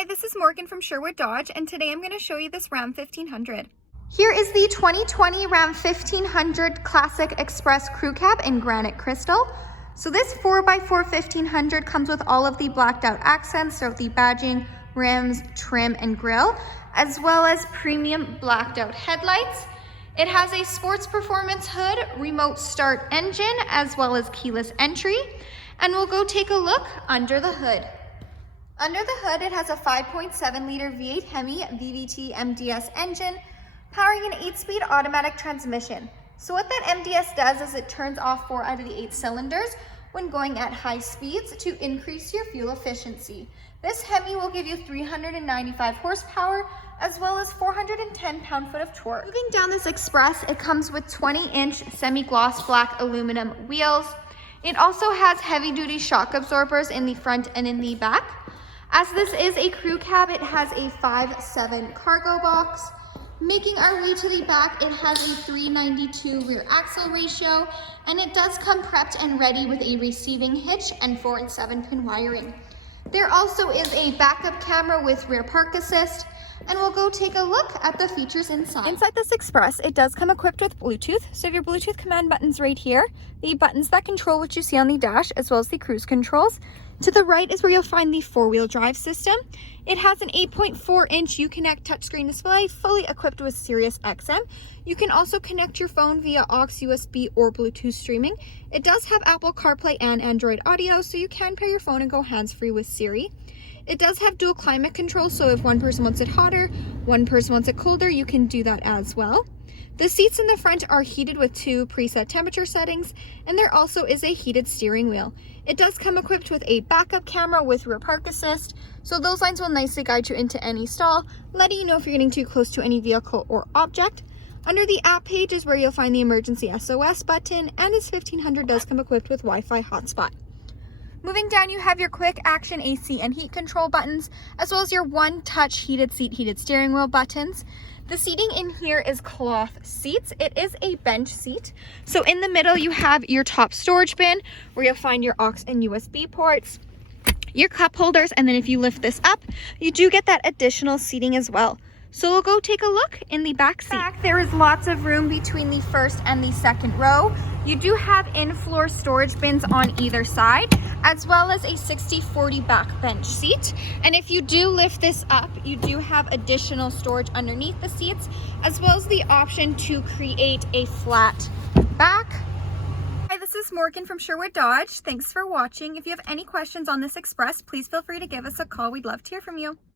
Hi, this is Morgan from Sherwood Dodge, and today I'm going to show you this Ram 1500. Here is the 2020 Ram 1500 Classic Express Crew Cab in granite crystal. So this 4x4 1500 comes with all of the blacked out accents, so the badging, rims, trim, and grille, as well as premium blacked out headlights. It has a sports performance hood, remote start engine, as well as keyless entry. And we'll go take a look under the hood. Under the hood, it has a 5.7 liter V8 Hemi VVT MDS engine, powering an 8-speed automatic transmission. So what that MDS does is it turns off 4 out of the 8 cylinders when going at high speeds to increase your fuel efficiency. This Hemi will give you 395 horsepower as well as 410 pound-foot of torque. Moving down this Express, it comes with 20-inch semi-gloss black aluminum wheels. It also has heavy-duty shock absorbers in the front and in the back. As this is a crew cab, it has a 5'7" cargo box. Making our way to the back, it has a 392 rear axle ratio, and it does come prepped and ready with a receiving hitch and 4 and 7 pin wiring. There also is a backup camera with rear park assist, and we'll go take a look at the features inside. Inside this Express, it does come equipped with Bluetooth. So you have your Bluetooth command buttons right here, the buttons that control what you see on the dash, as well as the cruise controls. To the right is where you'll find the 4-wheel drive system. It has an 8.4-inch Uconnect touchscreen display, fully equipped with Sirius XM. You can also connect your phone via aux, USB, or Bluetooth streaming. It does have Apple CarPlay and Android Audio, so you can pair your phone and go hands-free with Siri. It does have dual climate control, so if one person wants it hotter, one person wants it colder, you can do that as well. The seats in the front are heated with 2 preset temperature settings, and there also is a heated steering wheel. It does come equipped with a backup camera with rear park assist, so those lines will nicely guide you into any stall, letting you know if you're getting too close to any vehicle or object. Under the app page is where you'll find the emergency SOS button, and this 1500 does come equipped with Wi-Fi hotspot. Moving down, you have your quick action AC and heat control buttons, as well as your one-touch heated seat, heated steering wheel buttons. The seating in here is cloth seats. It is a bench seat. So in the middle, you have your top storage bin where you'll find your aux and USB ports, your cup holders, and then if you lift this up, you do get that additional seating as well. So we'll go take a look in the back seat. There is lots of room between the first and the second row. You do have in-floor storage bins on either side, as well as a 60/40 back bench seat. And if you do lift this up, you do have additional storage underneath the seats, as well as the option to create a flat back. Hi, this is Morgan from Sherwood Dodge. Thanks for watching. If you have any questions on this Express, please feel free to give us a call. We'd love to hear from you.